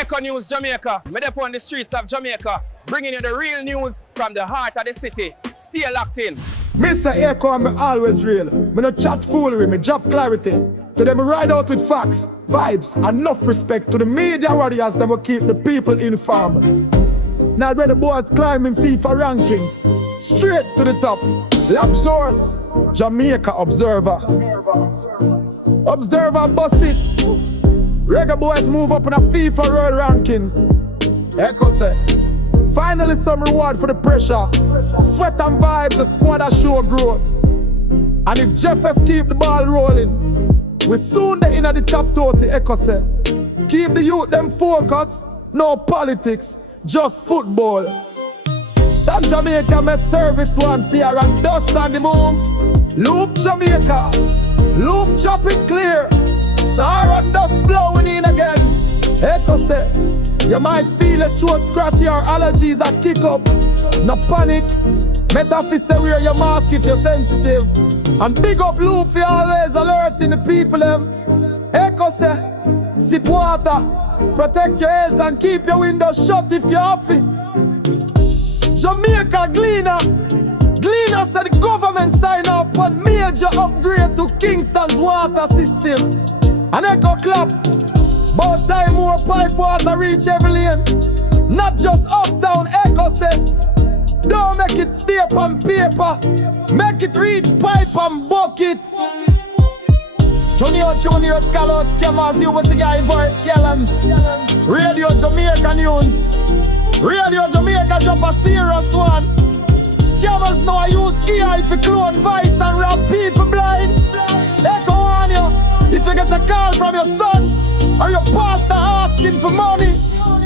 Echo News Jamaica. Me up on the streets of Jamaica, bringing you the real news from the heart of the city. Stay locked in. Mr. Echo, I'm always real. Me no chat foolery, me job clarity. To them ride out with facts, vibes, enough respect to the media warriors that will keep the people informed. Now where the boys climbing FIFA rankings, straight to the top. Lab source, Jamaica Observer. Observer bust it. Reggae Boyz move up in a FIFA World Rankings. Echo say, finally some reward for the pressure. Sweat and vibes, the squad that show growth. And if Jeff F keep the ball rolling, we soon the in at the top 30. Echo say, keep the youth them focused, no politics, just football. That Jamaica make service once here and dust on the move. Loop Jamaica, loop chop it clear. Saharan dust blowing in again. Echo say, you might feel a throat scratchy or allergies that kick up. No panic. Metaphys say wear your mask if you're sensitive. And big up loop for always alerting the people them. Echo say, sip water, protect your health and keep your windows shut if you're off it. Jamaica Gleaner. Gleaner said the government sign off on major upgrade to Kingston's water system. And Echo clap, about time more pipe water reach every lane. Not just uptown. Echo said, don't make it stay on paper, make it reach pipe and bucket. Junior Scallot Scammers, you was the guy for Scallons. Radio Jamaica News. Radio Jamaica drop a serious one. Scammers now use AI for clone vice and rob people blind. Echo on you, if you get a call from your son or your pastor asking for money,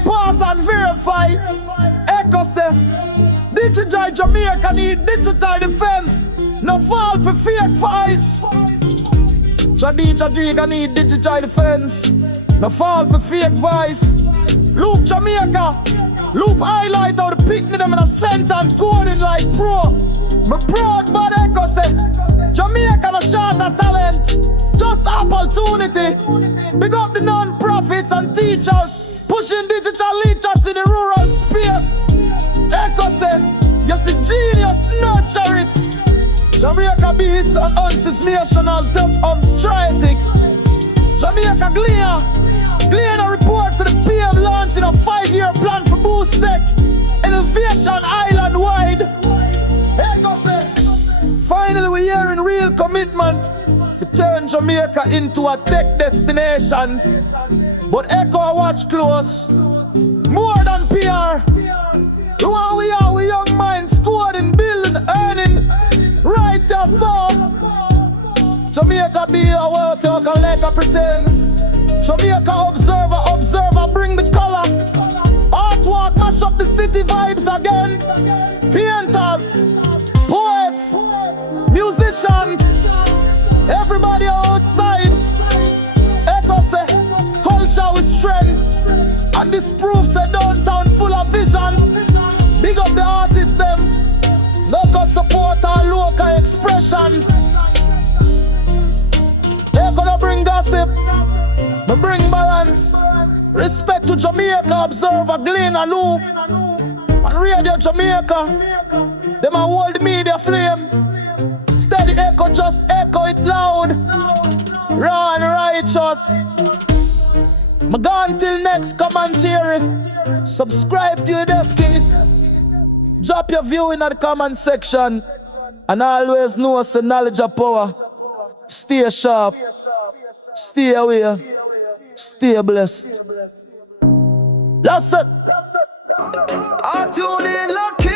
pause and verify. Echo say, digital Jamaica need digital defense, no fall for fake voice. Jamaica need digital defense, no fall for fake voice. Loop Jamaica, loop highlight how the picnic them in a center and coding like pro. My proud but Echo say, Jamaica no short of talent, just opportunity. Big up the non-profits and teachers, pushing digital literacy in the rural space. Echo say, you see genius, nurture it. Jamaica be his and Unsis national top strategic. Jamaica Gleaner reports to the PM launching a 5-year plan for boost tech innovation island-wide. Echo say, finally we're hearing real commitment to turn Jamaica into a tech destination. But Echo watch close, more than PR. The one we are, we young minds, coding, building, earning, right there, so Jamaica be a world talk and like a pretense. Jamaica observer, bring the color. Artwork, mash up the city vibes again. Painters, poets, musicians, everybody outside. Echo say, culture with strength. And this proves a downtown full of vision. Big up the artists them, local support and local expression. They gonna bring gossip, but bring balance. Respect to Jamaica Observer, Gleaner, Lou, and Radio Jamaica. Them a hold the media flame. Steady echo, just echo it loud. Raw and righteous. My gone till next commentary. Subscribe to your destiny. Drop your view in the comment section. And always know us the knowledge of power. Stay sharp. Stay aware. Stay blessed. That's it. I tune in lucky.